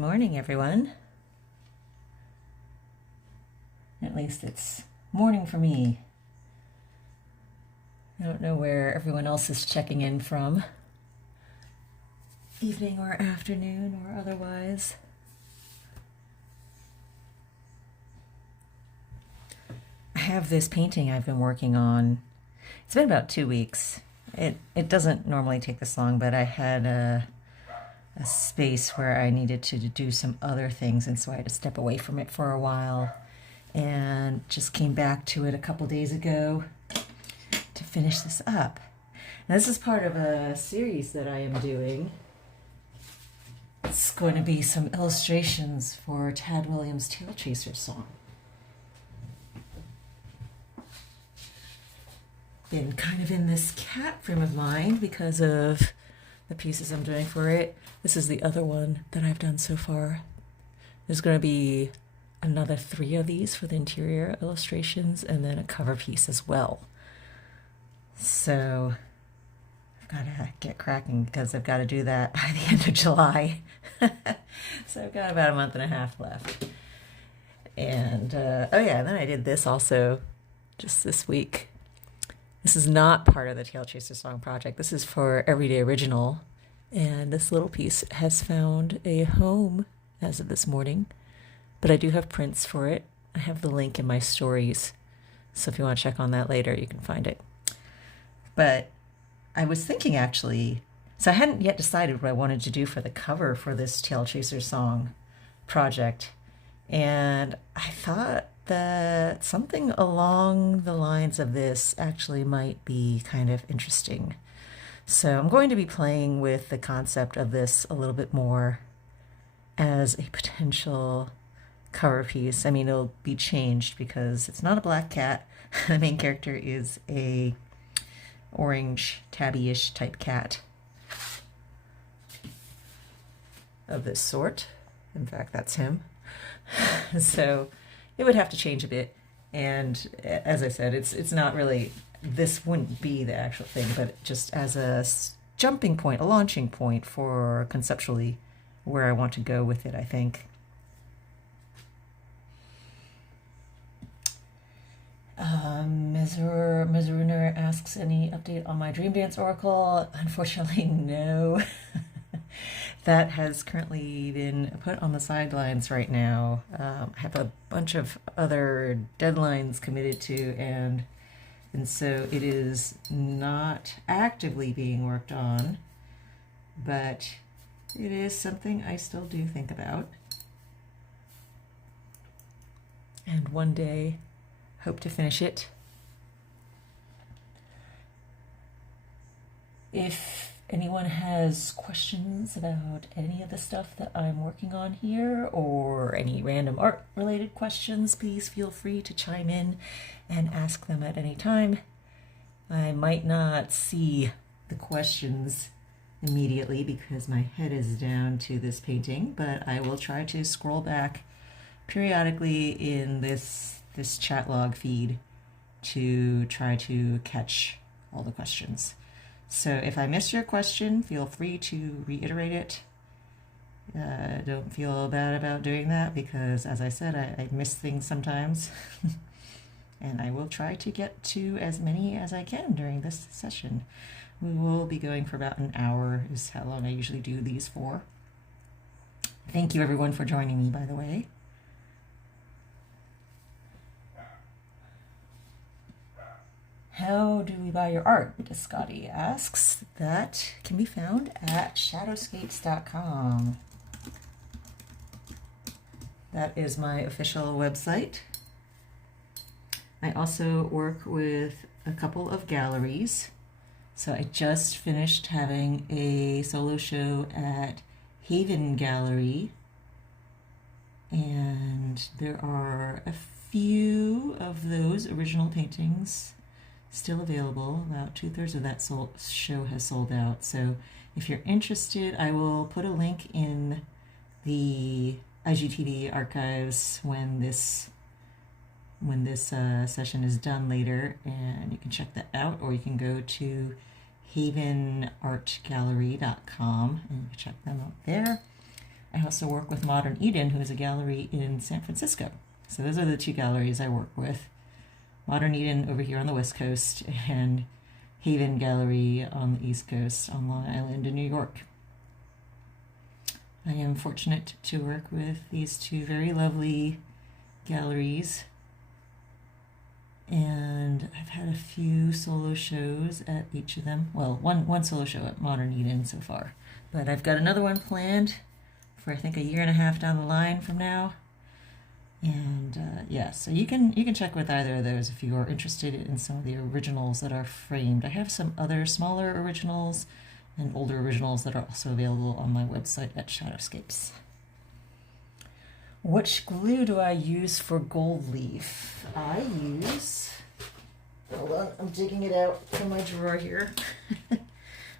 morning, everyone. At least it's morning for me. I don't know where everyone else is checking in from. Evening or afternoon or otherwise. I have this painting I've been working on. It's been about 2 weeks. It doesn't normally take this long, but I had a space where I needed to do some other things, and so I had to step away from it for a while and just came back to it a couple days ago to finish this up. Now, this is part of a series that I am doing. It's going to be some illustrations for Tad Williams' Tail Chaser song. Been kind of in this cat frame of mind because of the pieces I'm doing for it. This is the other one that I've done so far. There's going to be another 3 of these for the interior illustrations and then a cover piece as well. So I've got to get cracking because I've got to do that by the end of July. So I've got about a month and a half left. And oh yeah, and then I did this also just this week. This is not part of the Tail Chaser Song project. This is for Everyday Original. And this little piece has found a home as of this morning. But I do have prints for it. I have the link in my stories. So if you want to check on that later, you can find it. But I was thinking actually, so I hadn't yet decided what I wanted to do for the cover for this Tail Chaser Song project. And I thought that something along the lines of this actually might be kind of interesting. So I'm going to be playing with the concept of this a little bit more as a potential cover piece. I mean, it'll be changed because it's not a black cat. The main character is a orange tabby-ish type cat of this sort. In fact, that's him. So it would have to change a bit, and as I said, it's not really, this wouldn't be the actual thing, but just as a jumping point, a launching point for conceptually where I want to go with it, I think. Mizruner asks, any update on my Dream Dance Oracle? Unfortunately, no. That has currently been put on the sidelines right now. I have a bunch of other deadlines committed to, and so it is not actively being worked on, but it is something I still do think about. And one day, hope to finish it. If anyone has questions about any of the stuff that I'm working on here, or any random art related questions, please feel free to chime in and ask them at any time. I might not see the questions immediately because my head is down to this painting, but I will try to scroll back periodically in this chat log feed to try to catch all the questions. So if I miss your question, feel free to reiterate it. Don't feel bad about doing that because, as I said, I miss things sometimes. And I will try to get to as many as I can during this session. We will be going for about an hour, is how long I usually do these for. Thank you everyone for joining me, by the way. How do we buy your art? Scotty asks. That can be found at shadowscapes.com. That is my official website. I also work with a couple of galleries. So I just finished having a solo show at Haven Gallery, and there are a few of those original paintings still available. About 2/3 of that show has sold out. So if you're interested, I will put a link in the IGTV archives when this session is done later, and you can check that out, or you can go to havenartgallery.com and you can check them out there. I also work with Modern Eden, who is a gallery in San Francisco. So those are the two galleries I work with. Modern Eden over here on the West Coast, and Haven Gallery on the East Coast on Long Island in New York. I am fortunate to work with these two very lovely galleries, and I've had a few solo shows at each of them. Well, one solo show at Modern Eden so far, but I've got another one planned for I think a year and a half down the line from now. And yeah, so you can check with either of those if you are interested in some of the originals that are framed. I have some other smaller originals and older originals that are also available on my website at Shadowscapes. Which glue do I use for gold leaf? I use, hold on, I'm digging it out from my drawer here.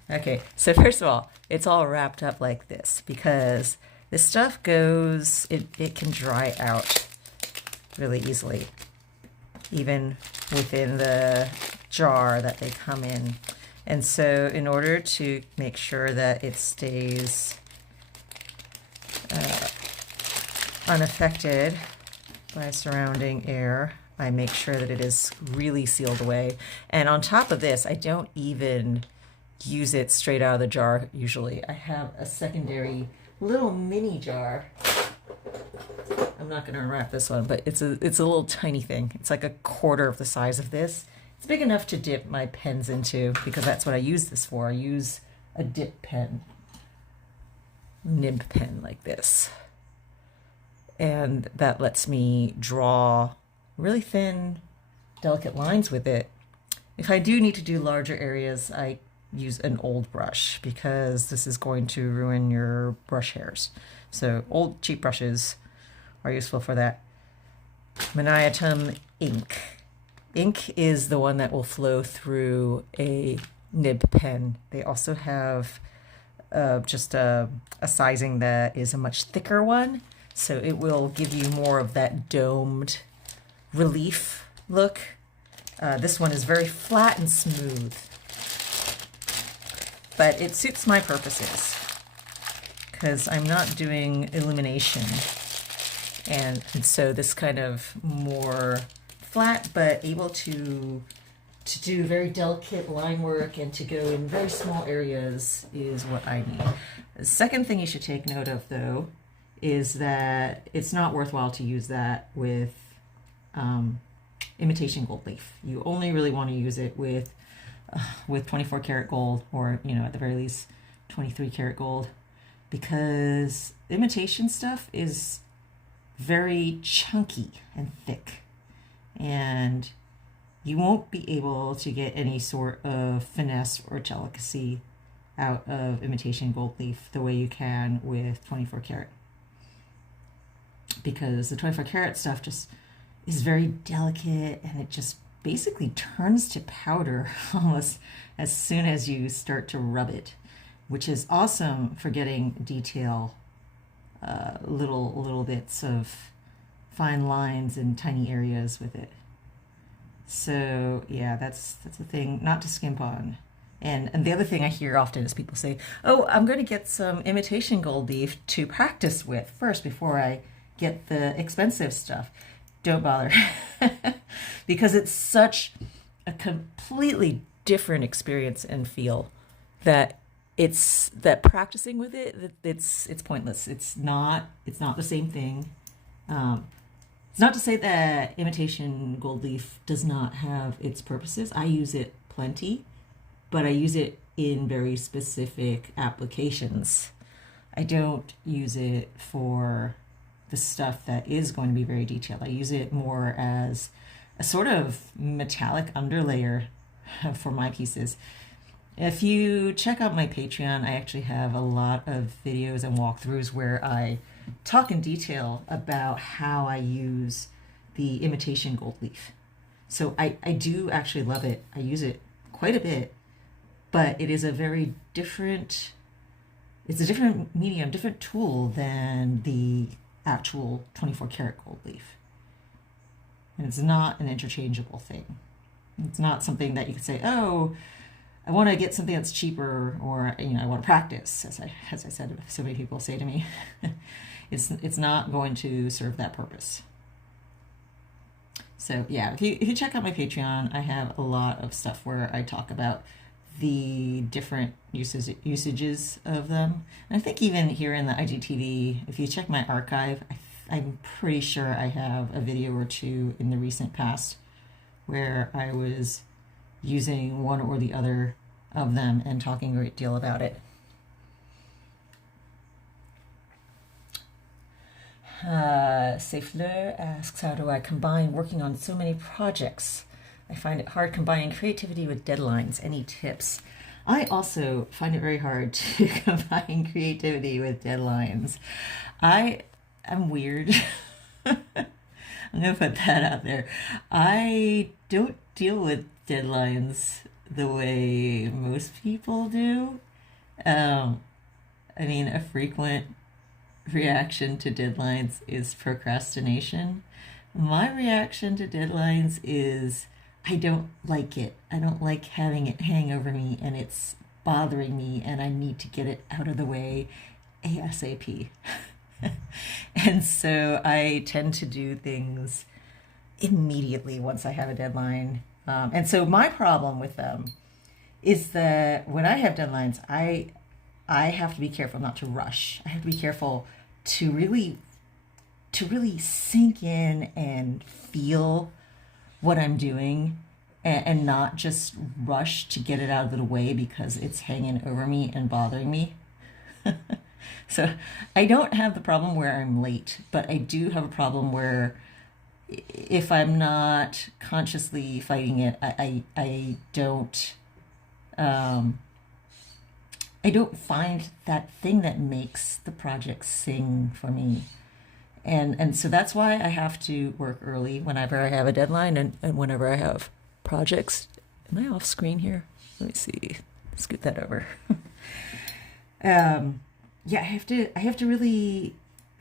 Okay, so first of all, it's all wrapped up like this because this stuff goes, it can dry out really easily, even within the jar that they come in. And so in order to make sure that it stays unaffected by surrounding air, I make sure that it is really sealed away. And on top of this, I don't even use it straight out of the jar usually. I have a secondary little mini jar. I'm not going to unwrap this one, but it's a little tiny thing. It's like a quarter of the size of this. It's big enough to dip my pens into because that's what I use this for. I use a dip pen, nib pen like this. And that lets me draw really thin, delicate lines with it. If I do need to do larger areas, I use an old brush because this is going to ruin your brush hairs. So old cheap brushes are useful for that. Maniatum ink. Ink is the one that will flow through a nib pen. They also have just a sizing that is a much thicker one, so it will give you more of that domed relief look. This one is very flat and smooth, but it suits my purposes because I'm not doing illumination, and so this kind of more flat but able to do very delicate line work and to go in very small areas is what I need. The second thing you should take note of, though, is that it's not worthwhile to use that with imitation gold leaf. You only really want to use it with 24 karat gold, or at the very least 23 karat gold, because imitation stuff is very chunky and thick, and you won't be able to get any sort of finesse or delicacy out of imitation gold leaf the way you can with 24 karat, because the 24 karat stuff just is very delicate and it just basically turns to powder almost as soon as you start to rub it, which is awesome for getting detail, little bits of fine lines in tiny areas with it. So yeah, that's a thing not to skimp on. And the other thing I hear often is people say, oh, I'm going to get some imitation gold leaf to practice with first before I get the expensive stuff. Don't bother. Because it's such a completely different experience and feel that practicing with it's pointless. It's not the same thing. It's not to say that imitation gold leaf does not have its purposes. I use it plenty, but I use it in very specific applications. I don't use it for the stuff that is going to be very detailed. I use it more as a sort of metallic underlayer for my pieces. If you check out my Patreon, I actually have a lot of videos and walkthroughs where I talk in detail about how I use the imitation gold leaf. So I do actually love it. I use it quite a bit, but it is a very different, it's a different medium, different tool than the actual 24 karat gold leaf. And it's not an interchangeable thing. It's not something that you could say, oh, I want to get something that's cheaper, or I want to practice, as I said, so many people say to me. It's not going to serve that purpose. So yeah, if you check out my Patreon, I have a lot of stuff where I talk about the different usages of them. And I think even here in the IGTV, if you check my archive, I'm pretty sure I have a video or two in the recent past where I was using one or the other of them and talking a great deal about it. Safleur asks, how do I combine working on so many projects? I find it hard combining creativity with deadlines. Any tips? I also find it very hard to combine creativity with deadlines. I'm weird. I'm gonna put that out there. I don't deal with deadlines the way most people do. I mean, a frequent reaction to deadlines is procrastination. My reaction to deadlines is I don't like it. I don't like having it hang over me and it's bothering me and I need to get it out of the way ASAP. And so I tend to do things immediately once I have a deadline. And so my problem with them is that when I have deadlines, I have to be careful not to rush. I have to be careful to really sink in and feel what I'm doing and not just rush to get it out of the way because it's hanging over me and bothering me. So I don't have the problem where I'm late, but I do have a problem where if I'm not consciously fighting it, I don't find that thing that makes the project sing for me. And so that's why I have to work early whenever I have a deadline and whenever I have projects. Am I off screen here? Let me see. Scoot that over. Yeah, I have to really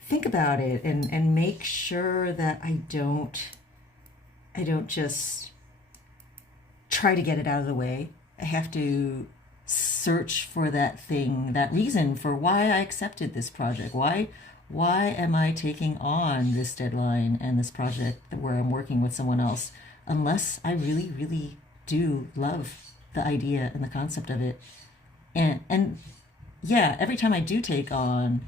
think about it and make sure that I don't just try to get it out of the way. I have to search for that thing, that reason for why I accepted this project. Why am I taking on this deadline and this project where I'm working with someone else, unless I really, really do love the idea and the concept of it. And yeah, every time I do take on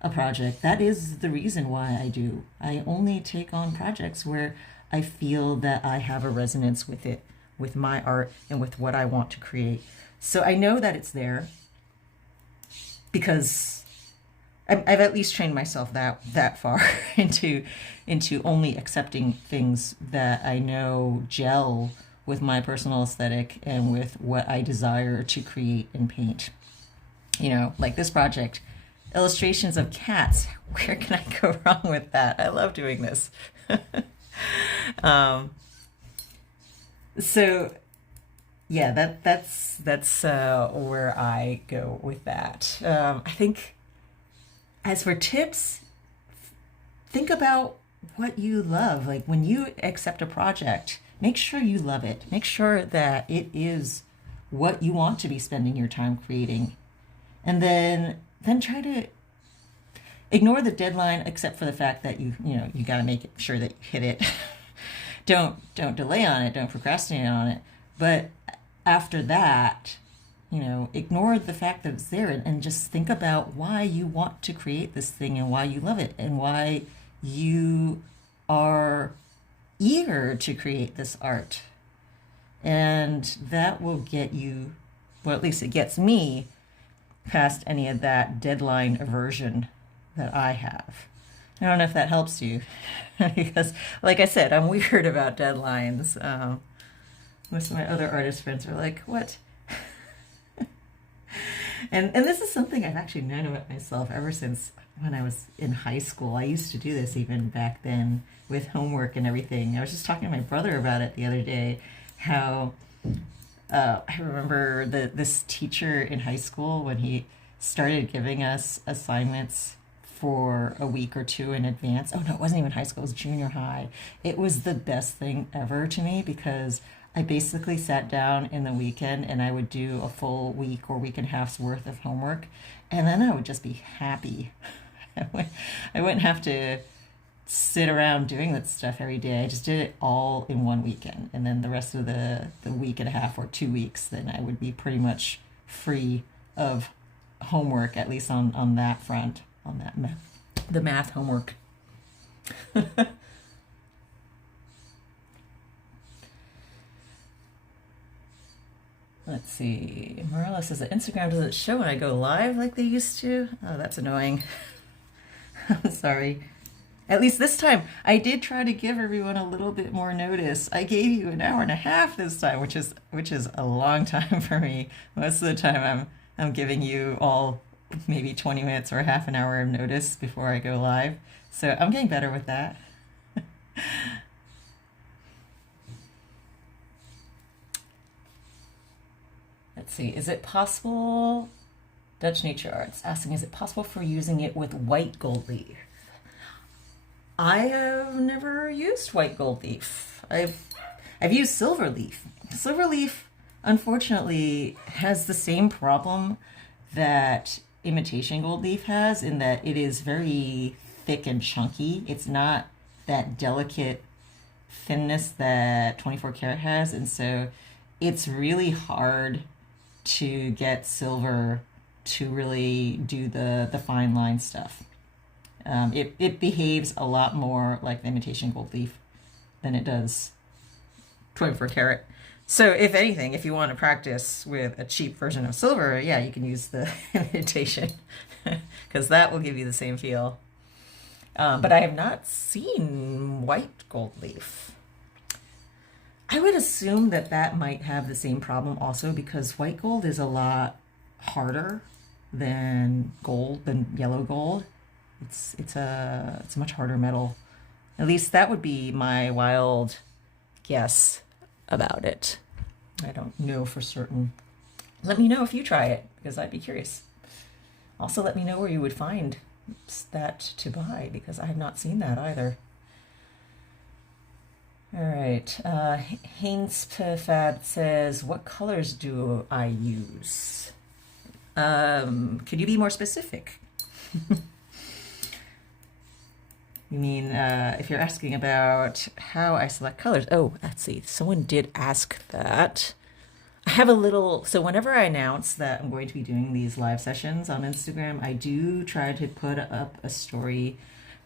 a project, that is the reason why I do. I only take on projects where I feel that I have a resonance with it, with my art and with what I want to create. So I know that it's there because I've at least trained myself that far into only accepting things that I know gel with my personal aesthetic and with what I desire to create and paint. Like this project, illustrations of cats. Where can I go wrong with that? I love doing this. So yeah, that's where I go with that. I think as for tips, think about what you love. Like when you accept a project, make sure you love it. Make sure that it is what you want to be spending your time creating. And then try to ignore the deadline, except for the fact that you got to make sure that you hit it. Don't delay on it. Don't procrastinate on it. But after that, ignore the fact that it's there and just think about why you want to create this thing and why you love it and why you are eager to create this art. And that will get you, well, at least it gets me past any of that deadline aversion that I have. I don't know if that helps you because, like I said, I'm weird about deadlines. Most of my other artist friends are like, what? and this is something I've actually known about myself ever since when I was in high school. I used to do this even back then with homework and everything. I was just talking to my brother about it the other day, how I remember this teacher in high school when he started giving us assignments for a week or two in advance. Oh no, it wasn't even high school, it was junior high. It was the best thing ever to me because I basically sat down in the weekend and I would do a full week or week and a half's worth of homework, and then I would just be happy. I wouldn't have to sit around doing that stuff every day. I just did it all in one weekend, and then the rest of the week and a half or 2 weeks, then I would be pretty much free of homework, at least on that front, on that the math homework. Let's see. Marilla says that Instagram doesn't show when I go live like they used to. Oh, that's annoying. I'm sorry. At least this time, I did try to give everyone a little bit more notice. I gave you an hour and a half this time, which is a long time for me. Most of the time, I'm giving you all maybe 20 minutes or half an hour of notice before I go live. So I'm getting better with that. Let's see, is it possible, Dutch Nature Arts asking, is it possible for using it with white gold leaf? I have never used white gold leaf. I've used silver leaf. Silver leaf, unfortunately, has the same problem that imitation gold leaf has, in that it is very thick and chunky. It's not that delicate thinness that 24 karat has, and so it's really hard to get silver to really do the fine line stuff. It behaves a lot more like the imitation gold leaf than it does 24 karat. So if anything, if you want to practice with a cheap version of silver, yeah, you can use the imitation, because that will give you the same feel. But I have not seen white gold leaf. I would assume that that might have the same problem also, because white gold is a lot harder than yellow gold. It's a much harder metal. At least that would be my wild guess about it. I don't know for certain. Let me know if you try it, because I'd be curious. Also, let me know where you would find that to buy, because I have not seen that either. All right, Haynes Fab says, what colors do I use? Could you be more specific? You mean, if you're asking about how I select colors? Oh, let's see, someone did ask that. I have a little, so whenever I announce that I'm going to be doing these live sessions on Instagram, I do try to put up a story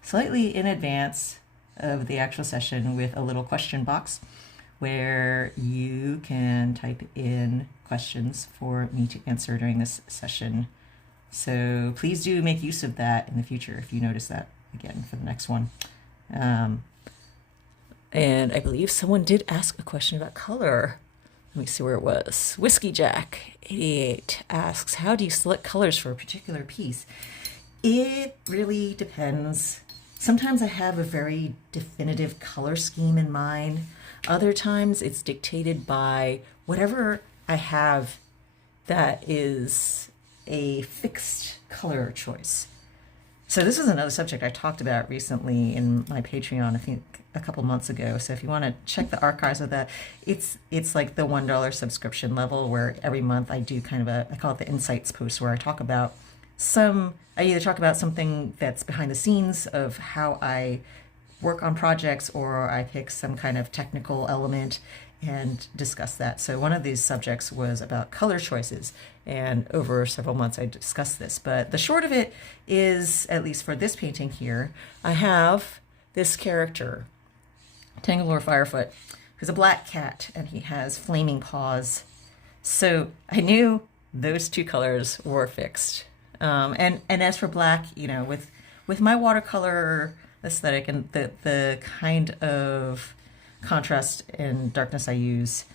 slightly in advance of the actual session with a little question box where you can type in questions for me to answer during this session. So please do make use of that in the future if you notice that again for the next one. And I believe someone did ask a question about color. Let me see where it was. Whiskey Jack 88 asks, how do you select colors for a particular piece? It really depends. Sometimes I have a very definitive color scheme in mind. Other times it's dictated by whatever I have that is a fixed color choice. So this is another subject I talked about recently in my Patreon, I think a couple months ago. So if you want to check the archives of that, it's like the $1 subscription level, where every month I do kind of I call it the insights post, where I talk about I either talk about something that's behind the scenes of how I work on projects, or I pick some kind of technical element and discuss that. So one of these subjects was about color choices, and over several months I discussed this. But the short of it is, at least for this painting here, I have this character, Tanglelore Firefoot, who's a black cat, and he has flaming paws. So I knew those two colors were fixed. And as for black, you know, with my watercolor aesthetic and the kind of contrast and darkness I use,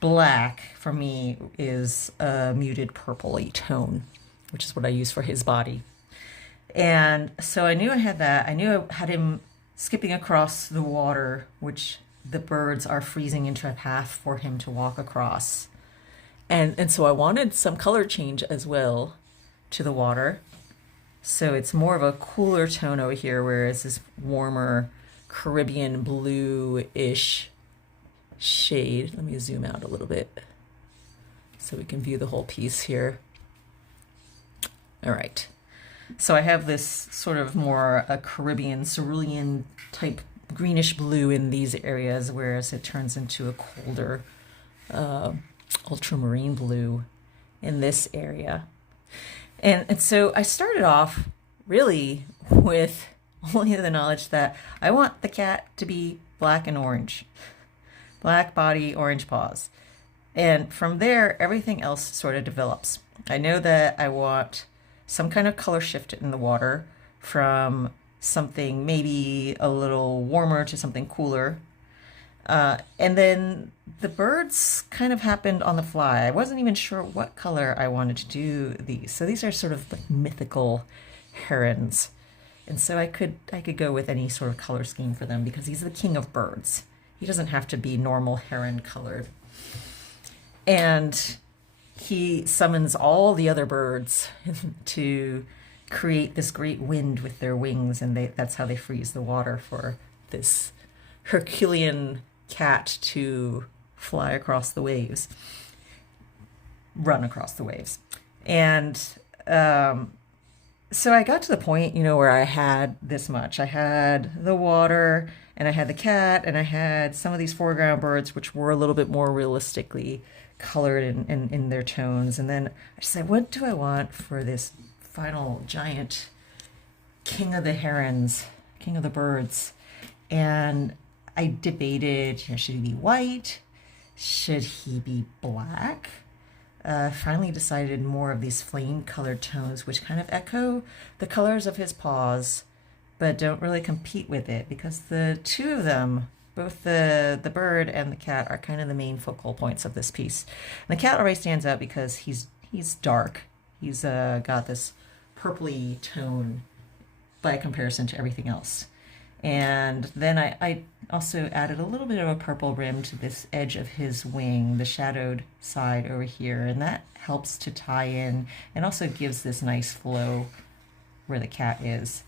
black for me is a muted purpley tone, which is what I use for his body. And so I knew I had that. I knew I had him skipping across the water, which the birds are freezing into a path for him to walk across. And so I wanted some color change as well to the water. So it's more of a cooler tone over here, whereas this warmer Caribbean blue-ish shade. Let me zoom out a little bit so we can view the whole piece here. All right. So I have this sort of more a Caribbean, cerulean type greenish blue in these areas, whereas it turns into a colder ultramarine blue in this area. And so I started off really with only the knowledge that I want the cat to be black and orange. Black body, orange paws. And from there, everything else sort of develops. I know that I want some kind of color shift in the water from something maybe a little warmer to something cooler. And then the birds kind of happened on the fly. I wasn't even sure what color I wanted to do these. So these are sort of like mythical herons. And so I could go with any sort of color scheme for them because he's the king of birds. He doesn't have to be normal heron colored. And he summons all the other birds to create this great wind with their wings, and that's how they freeze the water for this Herculean cat to fly across the waves, run across the waves. And so I got to the point, where I had this much. I had the water, and I had the cat, and I had some of these foreground birds, which were a little bit more realistically colored in their tones. And then I just said, what do I want for this final giant king of the herons, king of the birds? And I debated, should he be white? Should he be black? Finally decided more of these flame colored tones, which kind of echo the colors of his paws, but don't really compete with it, because the two of them, both the bird and the cat, are kind of the main focal points of this piece. And the cat already stands out because he's dark. He's got this purpley tone by comparison to everything else. And then I also added a little bit of a purple rim to this edge of his wing, the shadowed side over here, and that helps to tie in and also gives this nice flow where the cat is.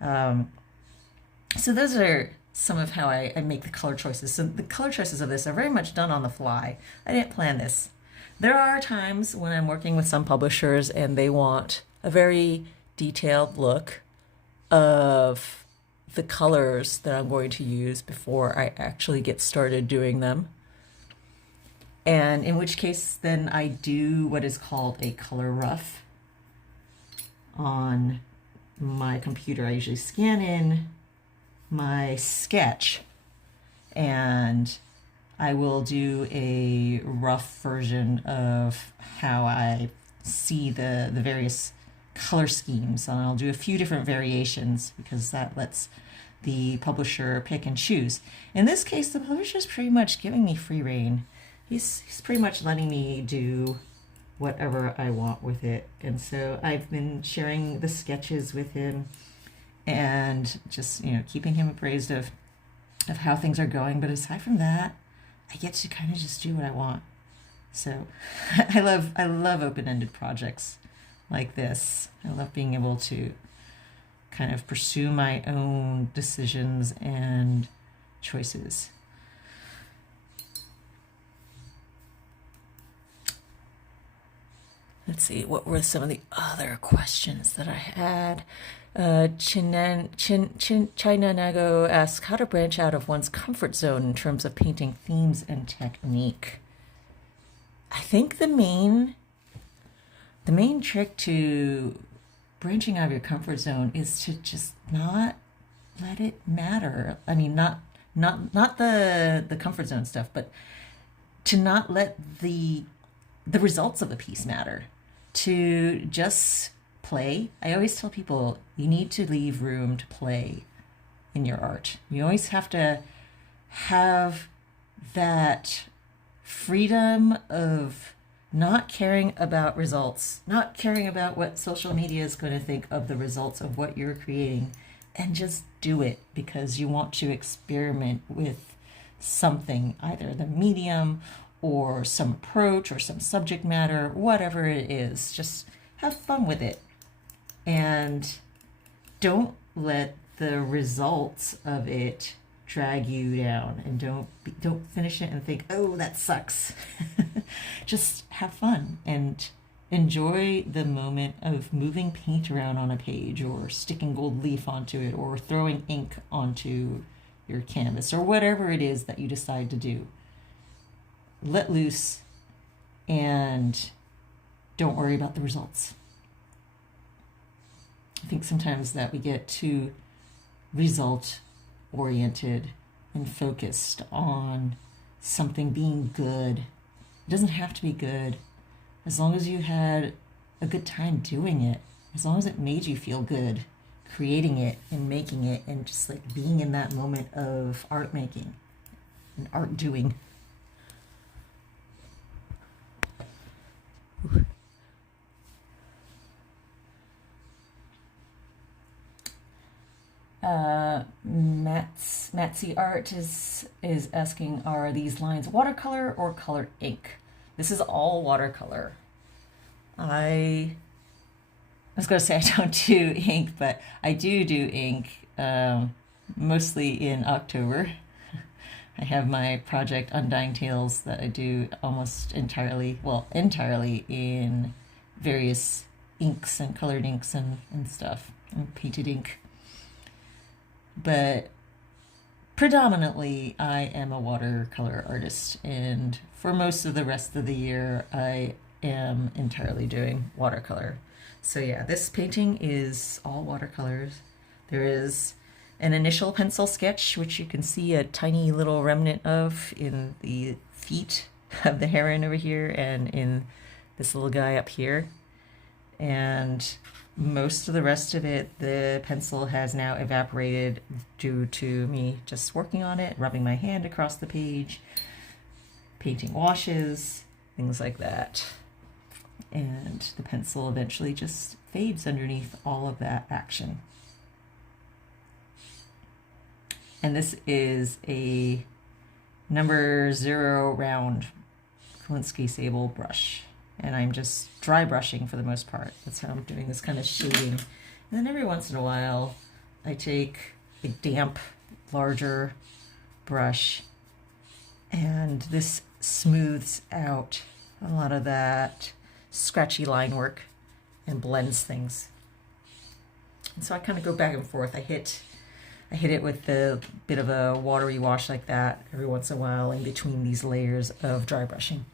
So those are some of how I make the color choices. So the color choices of this are very much done on the fly. I didn't plan this. There are times when I'm working with some publishers and they want a very detailed look of the colors that I'm going to use before I actually get started doing them. And in which case then I do what is called a color rough on my computer. I usually scan in my sketch and I will do a rough version of how I see the various color schemes, and I'll do a few different variations because that lets the publisher pick and choose. In this case, the publisher is pretty much giving me free rein. He's pretty much letting me do whatever I want with it, and so I've been sharing the sketches with him and just keeping him appraised of how things are going. But aside from that, I get to kind of just do what I want. So I love open-ended projects like this. I love being able to kind of pursue my own decisions and choices. Let's see, what were some of the other questions that I had? China Nago asks how to branch out of one's comfort zone in terms of painting themes and technique. I think the main trick to branching out of your comfort zone is to just not let it matter. I mean, not the comfort zone stuff, but to not let the results of the piece matter. To just play. I always tell people you need to leave room to play in your art. You always have to have that freedom of not caring about results, not caring about what social media is going to think of the results of what you're creating, and just do it because you want to experiment with something, either the medium or some approach or some subject matter, whatever it is. Just have fun with it and don't let the results of it drag you down, and don't finish it and think, oh, that sucks. Just have fun and enjoy the moment of moving paint around on a page, or sticking gold leaf onto it, or throwing ink onto your canvas, or whatever it is that you decide to do. Let loose and don't worry about the results. I think sometimes that we get too result oriented and focused on something being good. It doesn't have to be good. As long as you had a good time doing it, as long as it made you feel good creating it and making it, and just like being in that moment of art making and art doing. Matsy Art is asking, are these lines watercolor or colored ink? This is all watercolor. I was going to say I don't do ink, but I do ink, mostly in October. I have my project Undying Tales that I do almost entirely in various inks and colored inks and stuff, and painted ink. But predominantly I am a watercolor artist, and for most of the rest of the year I am entirely doing watercolor. So yeah, this painting is all watercolors. There is an initial pencil sketch, which you can see a tiny little remnant of in the feet of the heron over here and in this little guy up here. And most of the rest of it, the pencil has now evaporated due to me just working on it, rubbing my hand across the page, painting washes, things like that. And the pencil eventually just fades underneath all of that action. And this is a number 0 round Kolinsky Sable brush. And I'm just dry brushing for the most part. That's how I'm doing this kind of shading. And then every once in a while, I take a damp, larger brush, and this smooths out a lot of that scratchy line work and blends things. And so I kind of go back and forth. I hit it with a bit of a watery wash like that every once in a while in between these layers of dry brushing.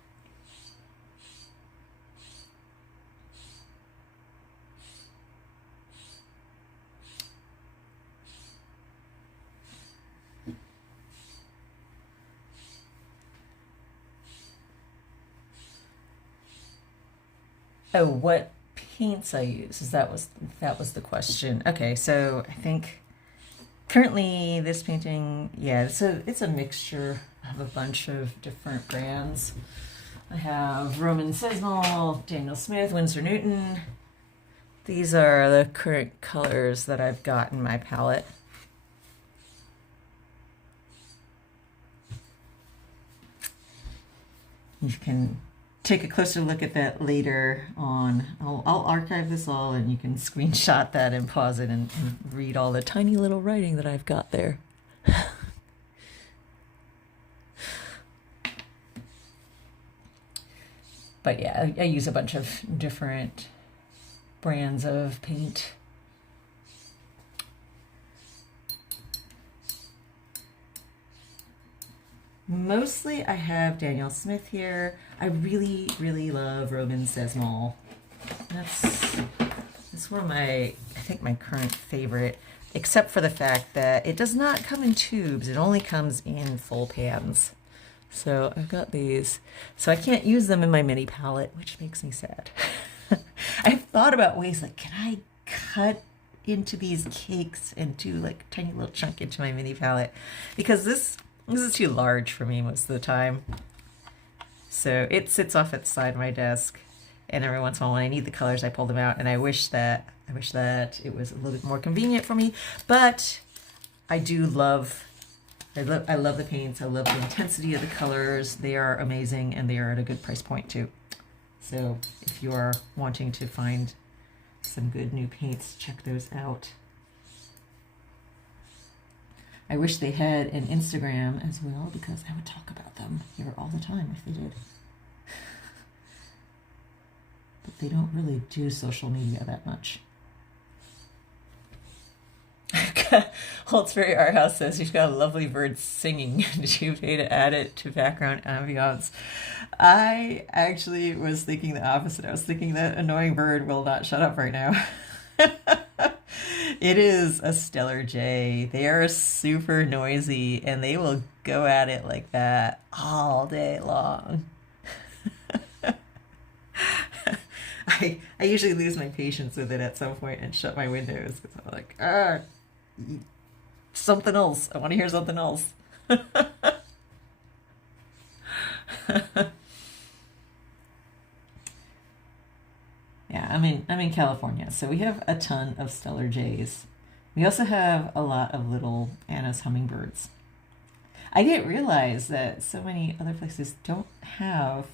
Oh, what paints I use? That was the question. Okay, so I think currently this painting, yeah, it's a mixture of a bunch of different brands. I have Roman Szmal, Daniel Smith, Winsor&Newton. These are the current colors that I've got in my palette. You can take a closer look at that later on. I'll archive this all, and you can screenshot that and pause it and read all the tiny little writing that I've got there. But yeah, I use a bunch of different brands of paint. Mostly I have Daniel Smith here. I really, really love Roman Szmal. That's one of my, I think my current favorite, except for the fact that it does not come in tubes. It only comes in full pans. So I've got these. So I can't use them in my mini palette, which makes me sad. I've thought about ways like, can I cut into these cakes and do like a tiny little chunk into my mini palette? Because this is too large for me most of the time. So it sits off at the side of my desk, and every once in a while when I need the colors, I pull them out, and I wish that it was a little bit more convenient for me. But I love the paints. I love the intensity of the colors. They are amazing, and they are at a good price point too. So if you are wanting to find some good new paints, check those out. I wish they had an Instagram as well, because I would talk about them here all the time if they did. But they don't really do social media that much. Holtzberry Art House says you've got a lovely bird singing. Did you pay to add it to background ambiance? I actually was thinking the opposite. I was thinking that annoying bird will not shut up right now. It is a stellar jay. They are super noisy and they will go at it like that all day long. I usually lose my patience with it at some point and shut my windows because I'm like, something else. I want to hear something else. Yeah, I'm in California, so we have a ton of stellar jays. We also have a lot of little Anna's hummingbirds. I didn't realize that so many other places don't have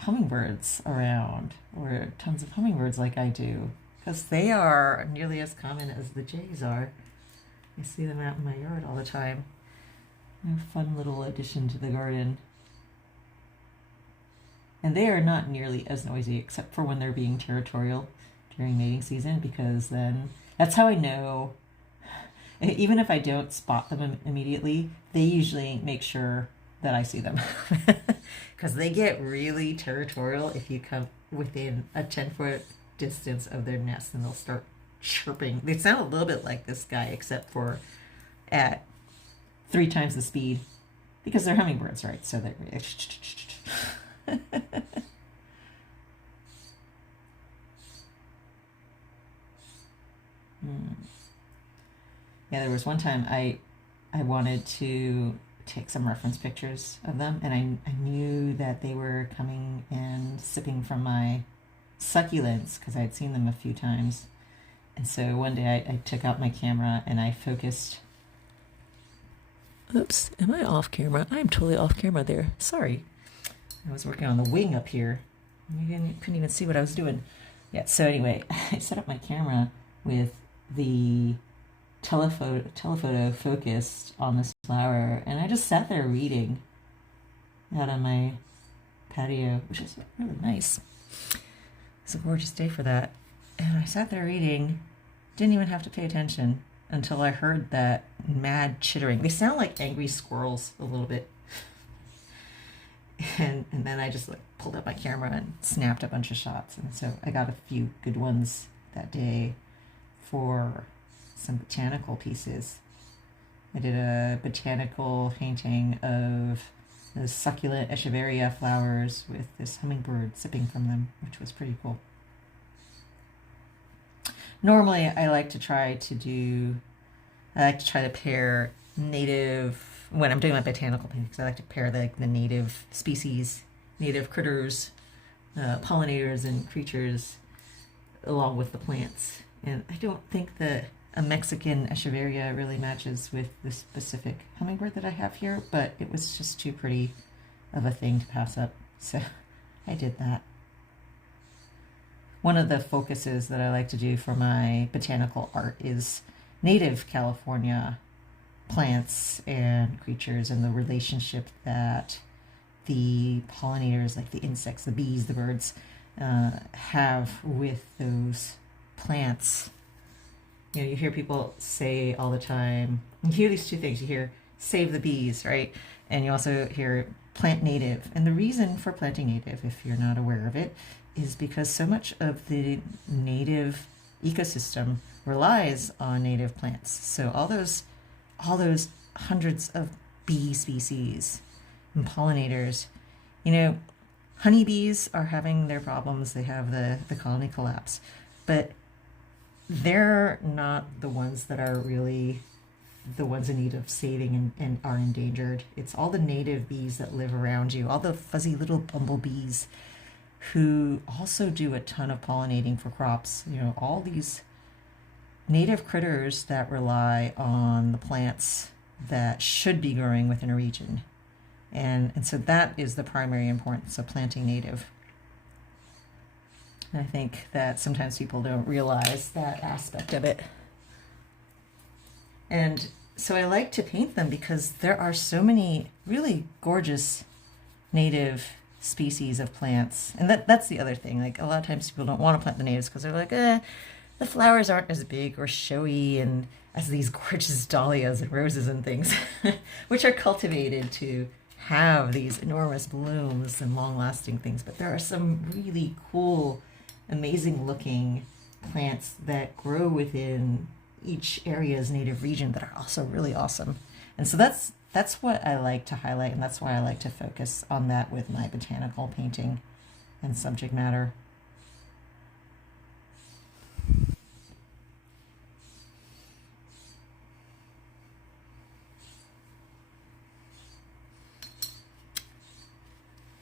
hummingbirds around, or tons of hummingbirds like I do, because they are nearly as common as the jays are. I see them out in my yard all the time. A fun little addition to the garden. And they are not nearly as noisy, except for when they're being territorial during mating season, because then that's how I know, even if I don't spot them immediately, they usually make sure that I see them. Because they get really territorial if you come within a 10-foot distance of their nest, and they'll start chirping. They sound a little bit like this guy, except for at 3 times the speed, because they're hummingbirds, right? So they're Yeah, there was one time I wanted to take some reference pictures of them, and I knew that they were coming and sipping from my succulents because I had seen them a few times. And so one day I took out my camera and I focused. Oops, am I off camera? I'm totally off camera there. Sorry. I was working on the wing up here. You couldn't even see what I was doing. Yeah, so anyway, I set up my camera with the telephoto focused on this flower, and I just sat there reading out on my patio, which is really nice. It's a gorgeous day for that. And I sat there reading, didn't even have to pay attention until I heard that mad chittering. They sound like angry squirrels a little bit. And then I just pulled up my camera and snapped a bunch of shots. And so I got a few good ones that day for some botanical pieces. I did a botanical painting of the succulent echeveria flowers with this hummingbird sipping from them, which was pretty cool. Normally, I like to try to pair native, when I'm doing my botanical paintings, I like to pair the native species, native critters, pollinators and creatures along with the plants. And I don't think that a Mexican echeveria really matches with the specific hummingbird that I have here, but it was just too pretty of a thing to pass up, so I did that. One of the focuses that I like to do for my botanical art is native California plants and creatures, and the relationship that the pollinators, like the insects, the bees, the birds, have with those plants. You know, you hear people say all the time, you hear these two things. You hear save the bees, right? And you also hear plant native. And the reason for planting native, if you're not aware of it, is because so much of the native ecosystem relies on native plants. So all those hundreds of bee species and pollinators, you know, honeybees are having their problems. They have the colony collapse, but they're not the ones that are really the ones in need of saving and are endangered. It's all the native bees that live around you, all the fuzzy little bumblebees who also do a ton of pollinating for crops. You know, all these native critters that rely on the plants that should be growing within a region. And so that is the primary importance of planting native. And I think that sometimes people don't realize that aspect of it. And so I like to paint them because there are so many really gorgeous native species of plants. And that's the other thing. Like, a lot of times people don't want to plant the natives because they're like, the flowers aren't as big or showy and as these gorgeous dahlias and roses and things, which are cultivated to have these enormous blooms and long-lasting things. But there are some really cool, amazing looking plants that grow within each area's native region that are also really awesome. And so that's what I like to highlight, and that's why I like to focus on that with my botanical painting and subject matter.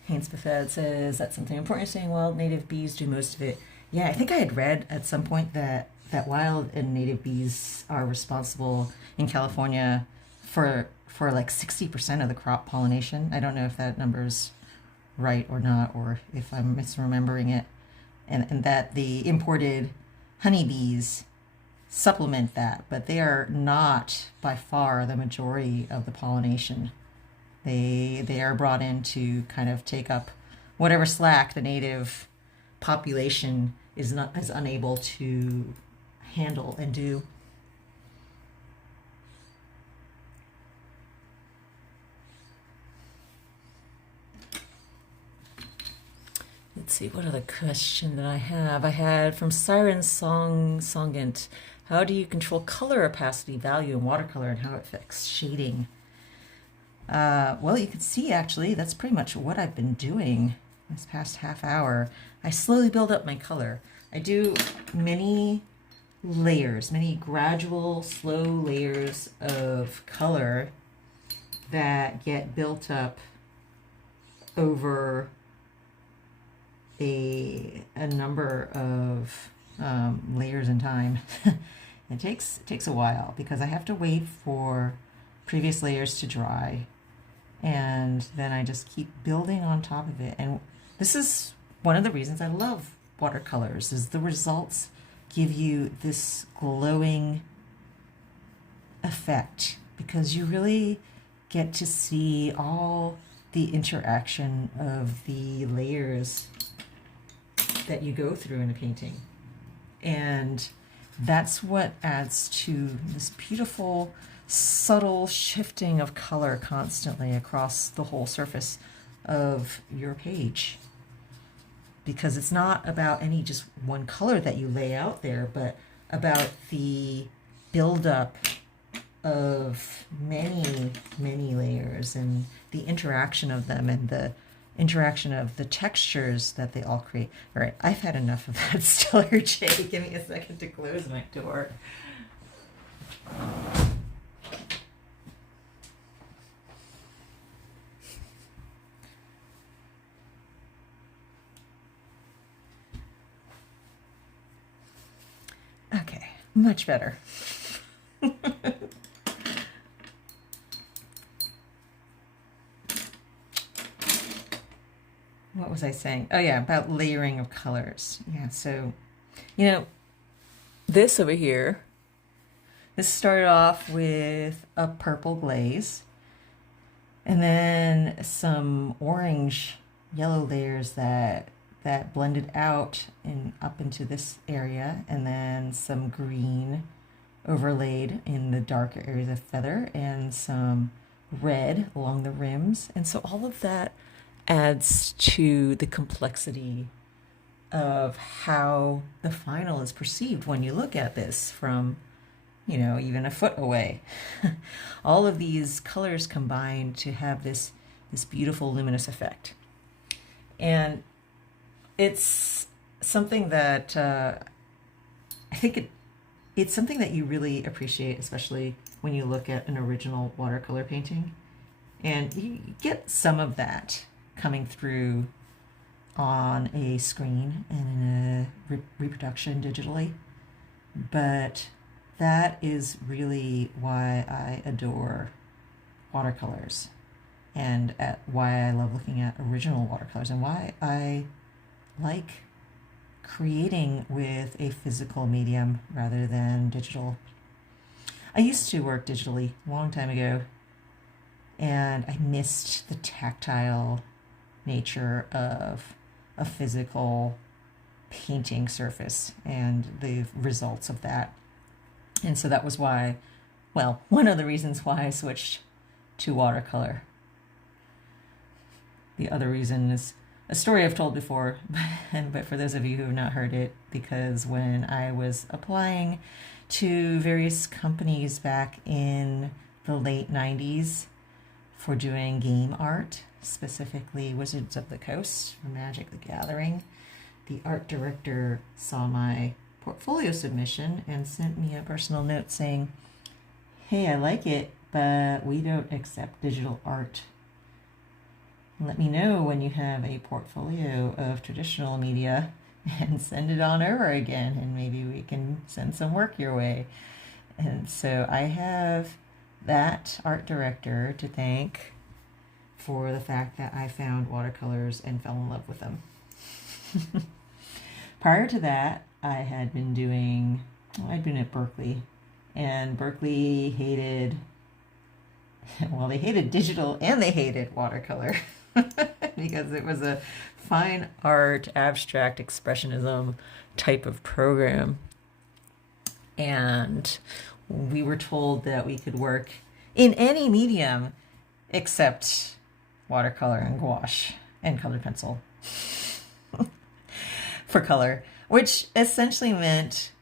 Haynes Buffet says, that's something important, saying wild native bees do most of it. Yeah, I think I had read at some point that wild and native bees are responsible in California for like 60% of the crop pollination. I don't know if that number's right or not, or if I'm misremembering it. And that the imported honeybees supplement that, but they are not by far the majority of the pollination. They are brought in to kind of take up whatever slack the native population is unable to handle and do. Let's see, what other question did I have? I had from Siren Songant, how do you control color opacity value in watercolor and how it affects shading? Well, you can see actually that's pretty much what I've been doing this past half hour. I slowly build up my color. I do many layers, many gradual, slow layers of color that get built up over a number of layers in time. It takes a while because I have to wait for previous layers to dry, and then I just keep building on top of it. And this is one of the reasons I love watercolors, is the results give you this glowing effect because you really get to see all the interaction of the layers that you go through in a painting. And that's what adds to this beautiful, subtle shifting of color constantly across the whole surface of your page. Because it's not about any just one color that you lay out there, but about the buildup of many, many layers and the interaction of them and the interaction of the textures that they all create. All right, I've had enough of that stellar jade. Give me a second to close my door. Okay, much better. What was I saying? Oh yeah, about layering of colors. Yeah, so, you know, this over here, this started off with a purple glaze, and then some orange, yellow layers that blended out and up into this area, and then some green overlaid in the darker areas of feather, and some red along the rims. And so all of that adds to the complexity of how the final is perceived when you look at this from, you know, even a foot away. All of these colors combine to have this beautiful luminous effect. And it's something that I think it's something that you really appreciate, especially when you look at an original watercolor painting. And you get some of that coming through on a screen and in a reproduction digitally. But that is really why I adore watercolors, and why I love looking at original watercolors, and why I like creating with a physical medium rather than digital. I used to work digitally a long time ago, and I missed the tactile nature of a physical painting surface and the results of that. And so that was why, well, one of the reasons why I switched to watercolor. The other reason is a story I've told before, but for those of you who have not heard it, because when I was applying to various companies back in the late 90s for doing game art, specifically Wizards of the Coast or Magic the Gathering, the art director saw my portfolio submission and sent me a personal note saying, "Hey, I like it, but we don't accept digital art. Let me know when you have a portfolio of traditional media and send it on over again, and maybe we can send some work your way." And so I have that art director to thank for the fact that I found watercolors and fell in love with them. Prior to that, I'd been at Berkeley, and Berkeley hated, well, they hated digital and they hated watercolor because it was a fine art, abstract expressionism type of program. And we were told that we could work in any medium except watercolor and gouache and colored pencil for color, which essentially meant,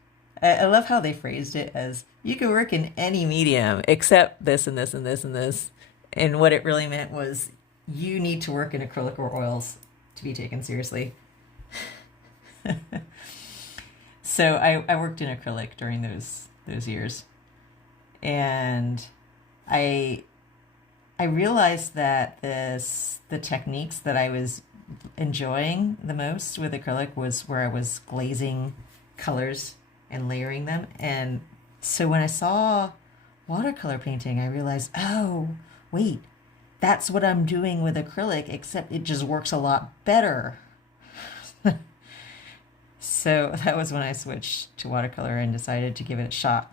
I love how they phrased it as, you could work in any medium except this and this and this and this. And what it really meant was you need to work in acrylic or oils to be taken seriously. So I worked in acrylic during those years. And I realized that the techniques that I was enjoying the most with acrylic was where I was glazing colors and layering them. And so when I saw watercolor painting, I realized, oh, wait, that's what I'm doing with acrylic, except it just works a lot better. So that was when I switched to watercolor and decided to give it a shot,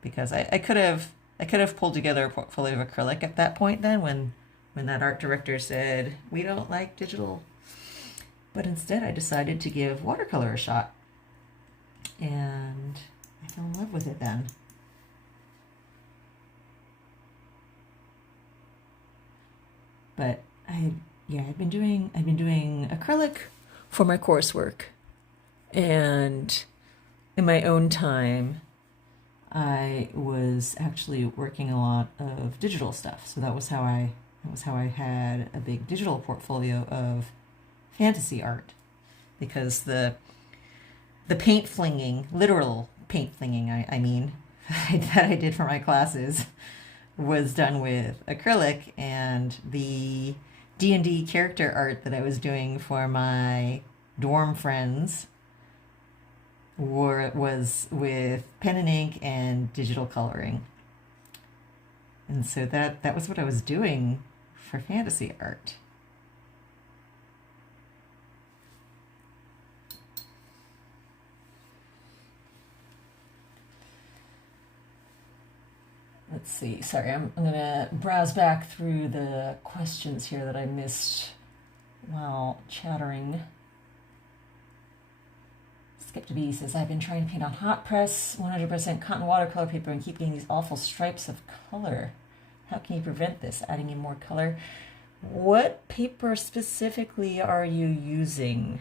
because I could have pulled together a portfolio of acrylic at that point then when that art director said, we don't like digital. But instead I decided to give watercolor a shot, and I fell in love with it then. But I've been doing acrylic for my coursework, and in my own time I was actually working a lot of digital stuff. So that was how I had a big digital portfolio of fantasy art, because the paint flinging, literal paint flinging, I mean, that I did for my classes was done with acrylic, and the D&D character art that I was doing for my dorm friends was with pen and ink and digital coloring. And so that was what I was doing for fantasy art. Let's see, sorry, I'm gonna browse back through the questions here that I missed while chattering. Skip to B says, I've been trying to paint on hot press, 100% cotton watercolor paper, and keep getting these awful stripes of color. How can you prevent this? Adding in more color. What paper specifically are you using?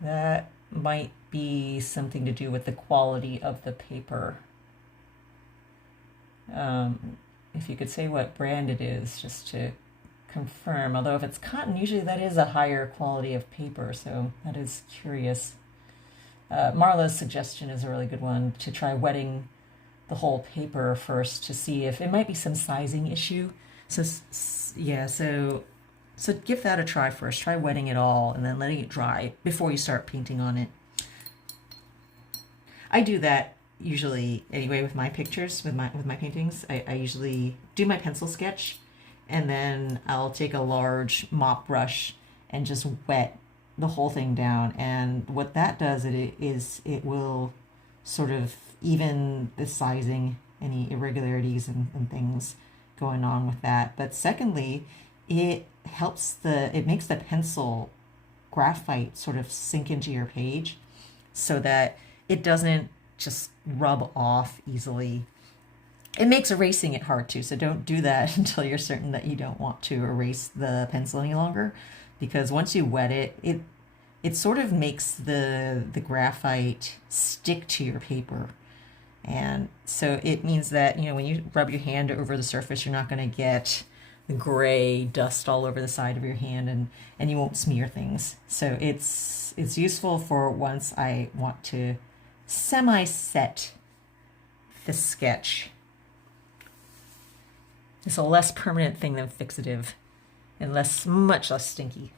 That might be something to do with the quality of the paper. If you could say what brand it is, just to confirm. Although if it's cotton, usually that is a higher quality of paper, so that is curious. Marla's suggestion is a really good one, to try wetting the whole paper first to see if it might be some sizing issue. So yeah, so give that a try first. Try wetting it all and then letting it dry before you start painting on it. I do that usually anyway with my pictures, with my paintings. I usually do my pencil sketch, and then I'll take a large mop brush and just wet the whole thing down. And what that does is it will sort of even the sizing any irregularities and things going on with that. But secondly, it makes the pencil graphite sort of sink into your page so that it doesn't just rub off easily. It makes erasing it hard too, so don't do that until you're certain that you don't want to erase the pencil any longer, because once you wet it sort of makes the graphite stick to your paper. And so it means that, you know, when you rub your hand over the surface, you're not going to get the gray dust all over the side of your hand, and you won't smear things. So it's useful for once I want to semi-set the sketch. It's a less permanent thing than fixative, and much less stinky.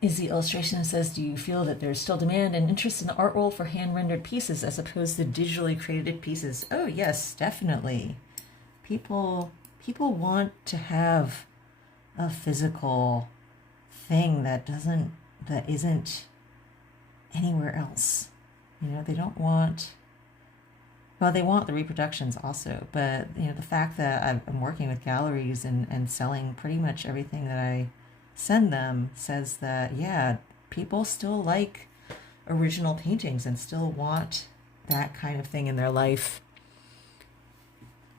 Izzy Illustration says, do you feel that there's still demand and interest in the art world for hand-rendered pieces as opposed to digitally created pieces? Oh yes, definitely. People want to have a physical thing that isn't anywhere else. You know, they don't want, well, they want the reproductions also, but you know, the fact that I'm working with galleries and selling pretty much everything that I send them says that, yeah, people still like original paintings and still want that kind of thing in their life.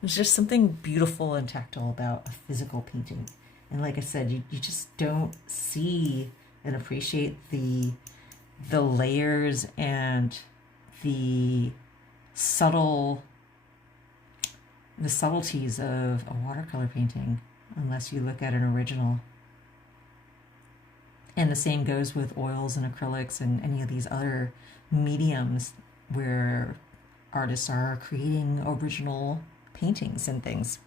There's just something beautiful and tactile about a physical painting. And like I said, you just don't see and appreciate the layers and the subtleties of a watercolor painting unless you look at an original. And the same goes with oils and acrylics and any of these other mediums where artists are creating original paintings and things.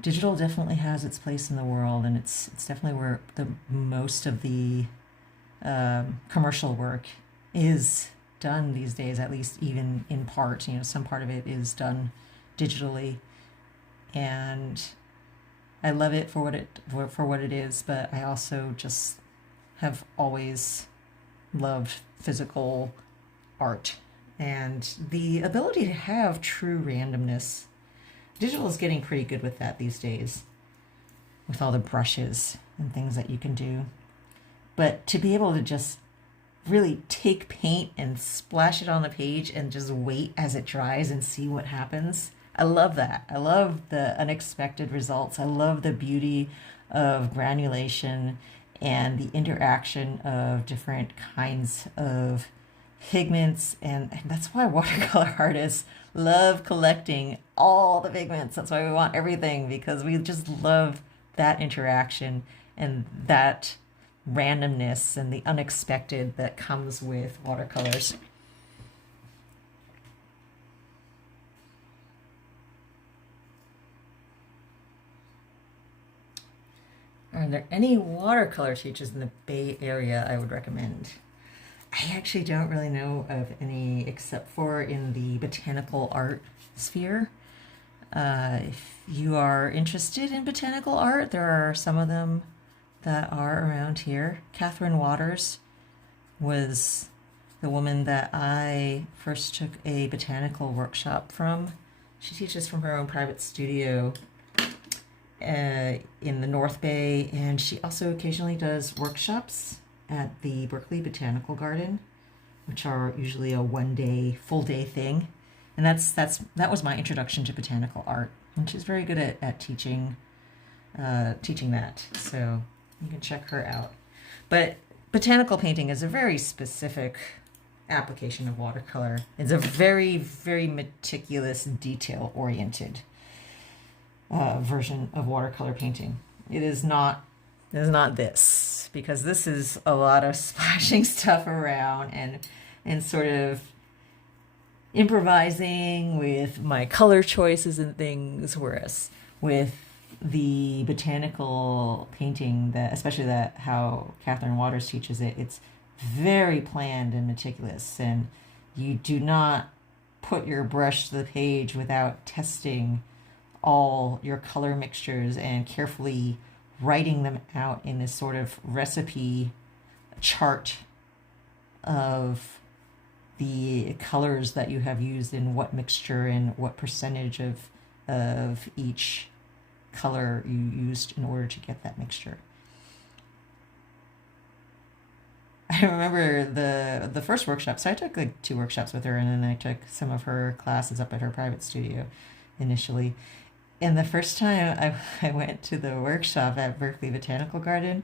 Digital definitely has its place in the world, and it's definitely where the most of the commercial work is done these days, at least even in part. You know, some part of it is done digitally, and I love it for what it is, but I also just have always loved physical art and the ability to have true randomness. Digital is getting pretty good with that these days, with all the brushes and things that you can do. But to be able to just really take paint and splash it on the page and just wait as it dries and see what happens, I love that. I love the unexpected results. I love the beauty of granulation and the interaction of different kinds of pigments, and that's why watercolor artists love collecting all the pigments. That's why we want everything, because we just love that interaction and that randomness and the unexpected that comes with watercolors. Are there any watercolor teachers in the Bay Area I would recommend? I actually don't really know of any except for in the botanical art sphere. If you are interested in botanical art, there are some of them that are around here. Catherine Waters was the woman that I first took a botanical workshop from. She teaches from her own private studio in the North Bay, and she also occasionally does workshops at the Berkeley Botanical Garden, which are usually a full day thing. And that was my introduction to botanical art, and she's very good at teaching that. So you can check her out. But botanical painting is a very specific application of watercolor. It's a very, very meticulous, detail-oriented version of watercolor painting. It is not this, because this is a lot of splashing stuff around and sort of improvising with my color choices and things, whereas with the botanical painting, especially how Catherine Waters teaches it, it's very planned and meticulous, and you do not put your brush to the page without testing all your color mixtures and carefully writing them out in this sort of recipe chart of the colors that you have used in what mixture and what percentage of each color you used in order to get that mixture. I remember the first workshop, so I took like 2 workshops with her, and then I took some of her classes up at her private studio initially. And the first time I went to the workshop at Berkeley Botanical Garden,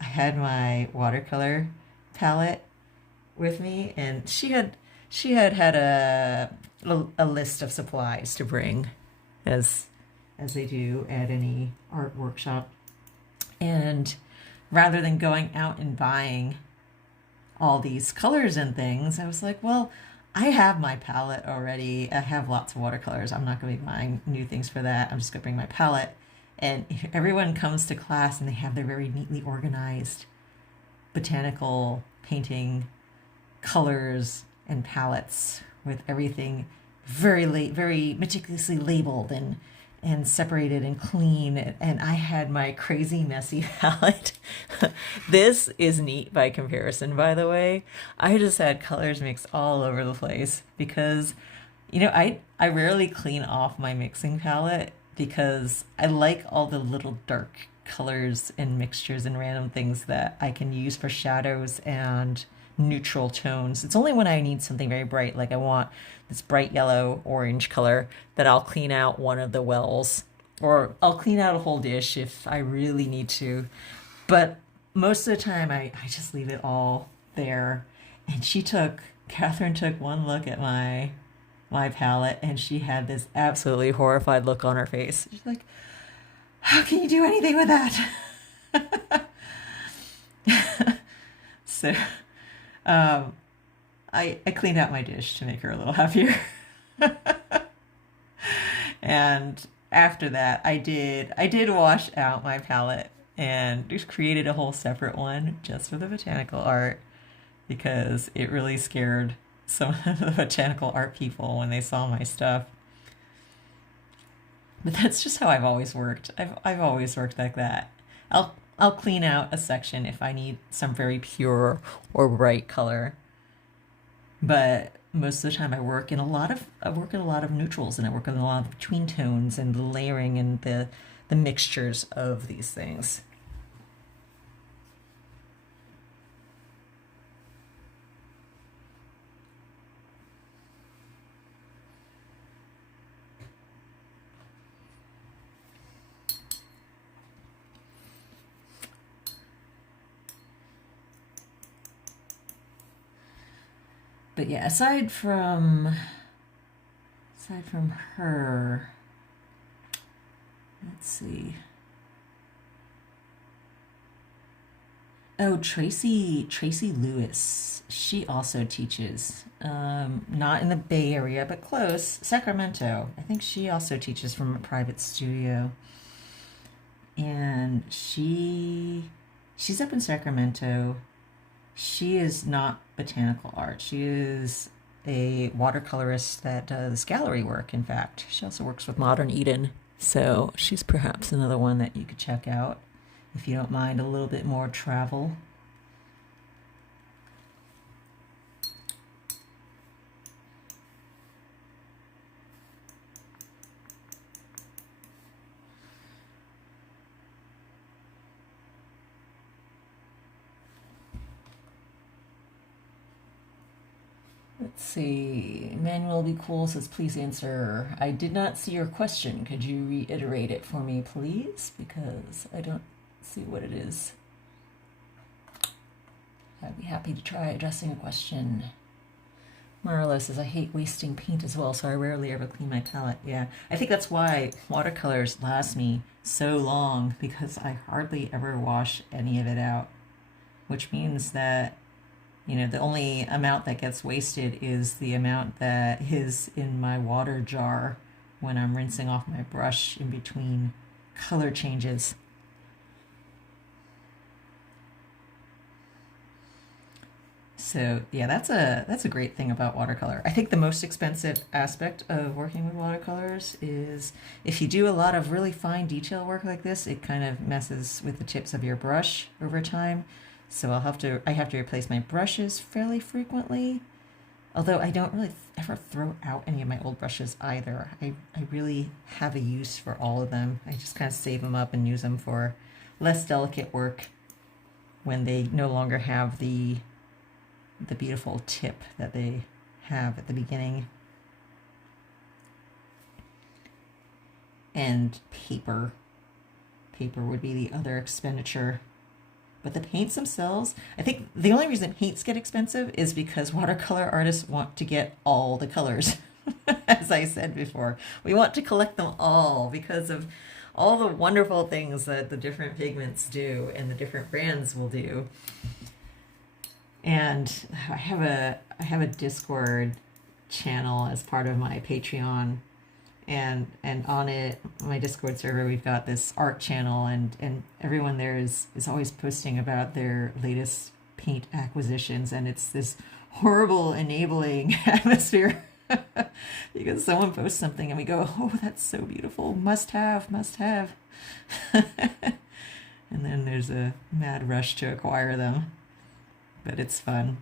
I had my watercolor palette with me, and she had a list of supplies to bring, as they do at any art workshop. And rather than going out and buying all these colors and things, I was like, well, I have my palette already. I have lots of watercolors. I'm not going to be buying new things for that. I'm just going to bring my palette. And everyone comes to class and they have their very neatly organized botanical painting colors and palettes with everything very meticulously labeled and separated and clean. And I had my crazy messy palette. This is neat by comparison, by the way. I just had colors mixed all over the place because, you know, I rarely clean off my mixing palette because I like all the little dark colors and mixtures and random things that I can use for shadows and neutral tones. It's only when I need something very bright, like I want this bright yellow orange color, that I'll clean out one of the wells, or I'll clean out a whole dish if I really need to. But most of the time I just leave it all there. And Catherine took one look at my palette, and she had this absolutely horrified look on her face. She's like, how can you do anything with that? So I cleaned out my dish to make her a little happier. And after that, I did wash out my palette and just created a whole separate one just for the botanical art, because it really scared some of the botanical art people when they saw my stuff. But that's just how I've always worked. I've always worked like that. I'll clean out a section if I need some very pure or bright color. But most of the time I work in a lot of neutrals, and I work in a lot of between tones and the layering and the mixtures of these things. But yeah, aside from her, let's see. Oh, Tracy Lewis. She also teaches, not in the Bay Area, but close, Sacramento. I think she also teaches from a private studio. And she's up in Sacramento. She is not botanical art. She is a watercolorist that does gallery work, in fact. She also works with Modern Eden. So she's perhaps another one that you could check out if you don't mind a little bit more travel. Let's see. Manuel Be Cool says, please answer. I did not see your question. Could you reiterate it for me, please? Because I don't see what it is. I'd be happy to try addressing a question. Marla says, I hate wasting paint as well, so I rarely ever clean my palette. Yeah, I think that's why watercolors last me so long, because I hardly ever wash any of it out, which means that, you know, the only amount that gets wasted is the amount that is in my water jar when I'm rinsing off my brush in between color changes. So yeah, that's a great thing about watercolor. I think the most expensive aspect of working with watercolors is if you do a lot of really fine detail work like this, it kind of messes with the tips of your brush over time. So I have to replace my brushes fairly frequently. Although I don't really ever throw out any of my old brushes either. I really have a use for all of them. I just kind of save them up and use them for less delicate work when they no longer have the beautiful tip that they have at the beginning. And paper. Paper would be the other expenditure. But the paints themselves, I think the only reason paints get expensive is because watercolor artists want to get all the colors. As I said before, we want to collect them all because of all the wonderful things that the different pigments do and the different brands will do. And I have a Discord channel as part of my Patreon. And on it, my Discord server, we've got this art channel, and everyone there is always posting about their latest paint acquisitions, and it's this horrible enabling atmosphere because someone posts something and we go, oh, that's so beautiful, must have. And then there's a mad rush to acquire them, but it's fun.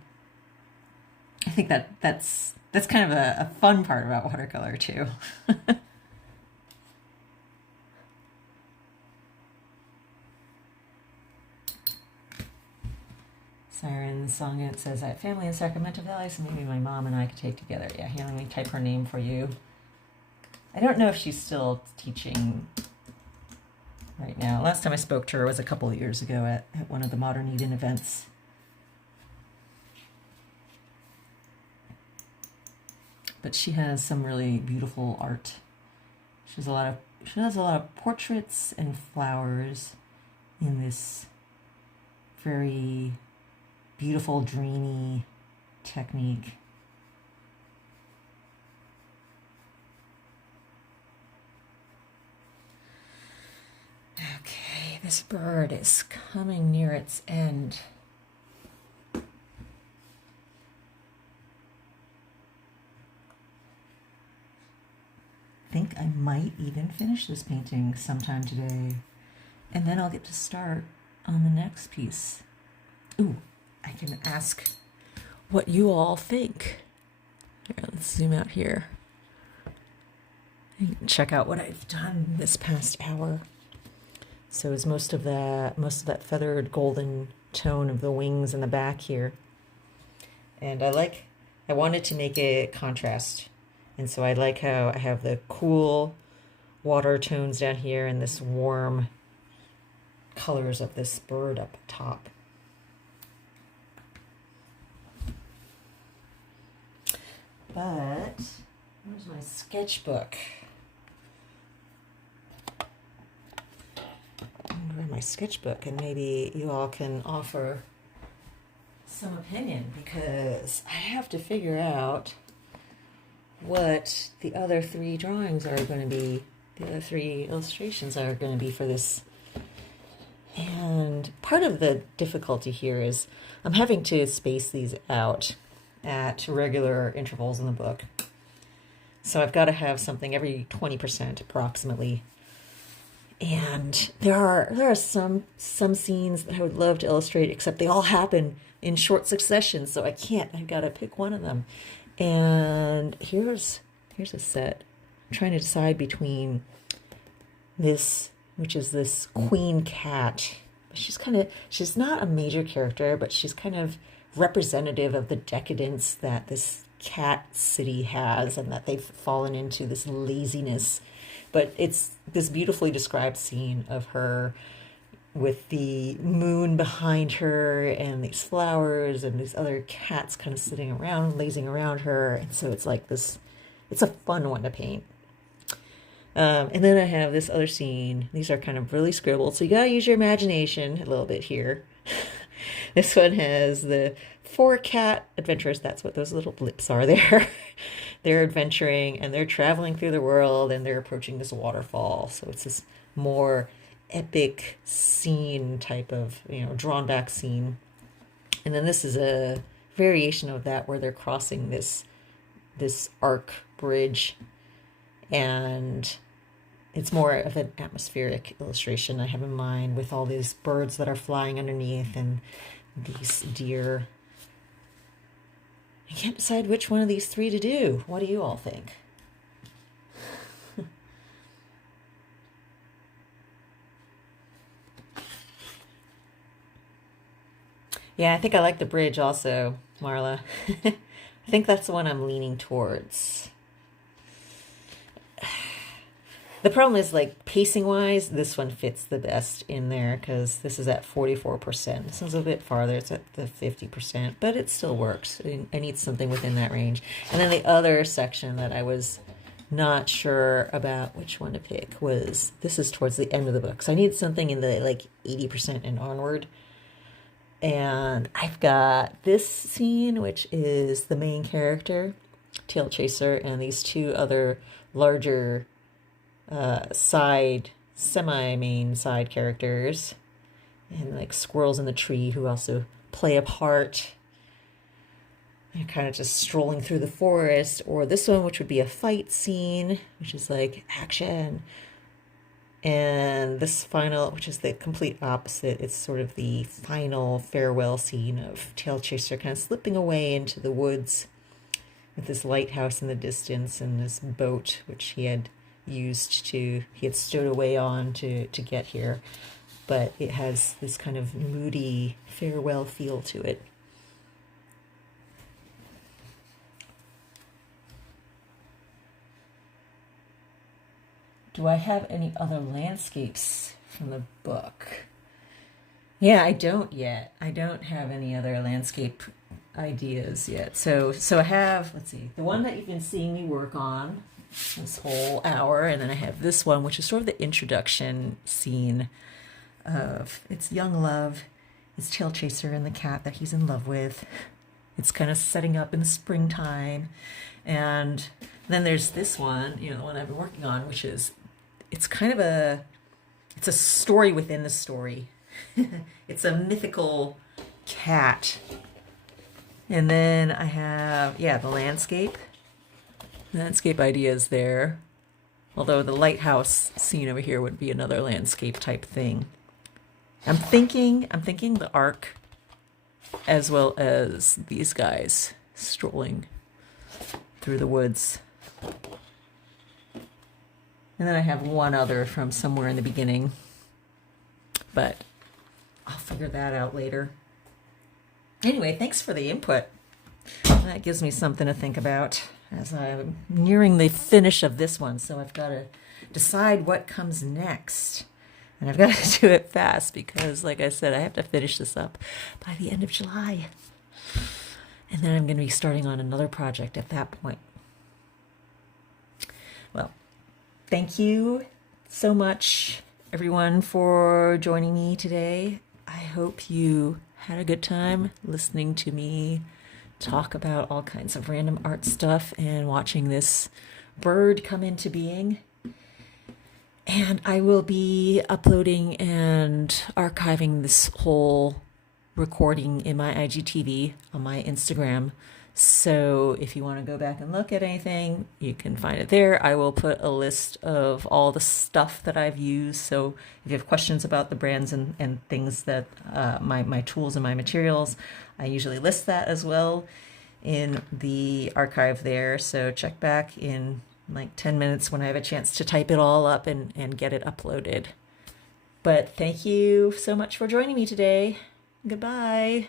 I think that's kind of a fun part about watercolor too. Siren Song, it says, I have family in Sacramento Valley, so maybe my mom and I could take together. Yeah, here, let me type her name for you. I don't know if she's still teaching right now. Last time I spoke to her was a couple of years ago at one of the Modern Eden events. But she has some really beautiful art. She does a lot of portraits and flowers in this very beautiful, dreamy technique. Okay, this bird is coming near its end. I think I might even finish this painting sometime today, and then I'll get to start on the next piece. Ooh, I can ask what you all think. Here, let's zoom out here. You can check out what I've done this past hour. So is most of that feathered golden tone of the wings in the back here. And I wanted to make a contrast. And so I like how I have the cool water tones down here and this warm colors of this bird up top. But where's my sketchbook? Where's my sketchbook? And maybe you all can offer some opinion, because I have to figure out what the other three drawings are going to be, the other three illustrations are going to be for this. And part of the difficulty here is I'm having to space these out at regular intervals in the book. So I've got to have something every 20% approximately. And there are some scenes that I would love to illustrate, except they all happen in short succession, so I can't. I've got to pick one of them. And here's a set. I'm trying to decide between this, which is this queen cat. She's not a major character, but she's kind of representative of the decadence that this cat city has, and that they've fallen into this laziness. But it's this beautifully described scene of her with the moon behind her and these flowers and these other cats kind of sitting around, lazing around her. And so it's like this, it's a fun one to paint. And then I have this other scene. These are kind of really scribbled, so you gotta use your imagination a little bit here. This one has the 4 cat adventurers. That's what those little blips are there. They're adventuring and they're traveling through the world, and they're approaching this waterfall. So it's this more epic scene type of, drawn back scene. And then this is a variation of that where they're crossing this arc bridge, and it's more of an atmospheric illustration I have in mind, with all these birds that are flying underneath and these deer I can't decide which one of these three to do. What do you all think? Yeah, I think I like the bridge also, Marla. I think that's the one I'm leaning towards. The problem is, like, pacing wise, this one fits the best in there because this is at 44%. This one's a bit farther, it's at the 50%, but it still works. I need something within that range. And then the other section that I was not sure about which one to pick was, this is towards the end of the book. So I need something in the like 80% and onward. And I've got this scene, which is the main character, Tail Chaser, and these two other larger semi-main side characters, and like squirrels in the tree who also play a part. They're kind of just strolling through the forest. Or this one, which would be a fight scene, which is like action. And this final, which is the complete opposite, it's sort of the final farewell scene of Tail Chaser kind of slipping away into the woods with this lighthouse in the distance and this boat, which he had stowed away on to get here. But it has this kind of moody farewell feel to it. Do I have any other landscapes from the book? Yeah, I don't yet. I don't have any other landscape ideas yet. So I have, let's see, the one that you've been seeing me work on this whole hour, and then I have this one, which is sort of the introduction scene of it's young love, it's Tail Chaser and the cat that he's in love with. It's kind of setting up in the springtime. And then there's this one, the one I've been working on, which is, it's a story within the story. It's a mythical cat. And then I have, the landscape ideas there. Although the lighthouse scene over here would be another landscape type thing. I'm thinking the arc as well as these guys strolling through the woods. And then I have one other from somewhere in the beginning, but I'll figure that out later. Anyway, thanks for the input. That gives me something to think about as I'm nearing the finish of this one. So I've got to decide what comes next. And I've got to do it fast because, like I said, I have to finish this up by the end of July. And then I'm going to be starting on another project at that point. Well, thank you so much, everyone, for joining me today. I hope you had a good time listening to me talk about all kinds of random art stuff and watching this bird come into being. And I will be uploading and archiving this whole recording in my IGTV on my Instagram. So if you want to go back and look at anything, you can find it there. I will put a list of all the stuff that I've used. So if you have questions about the brands and things that my tools and my materials, I usually list that as well in the archive there. So check back in like 10 minutes when I have a chance to type it all up and get it uploaded. But thank you so much for joining me today. Goodbye.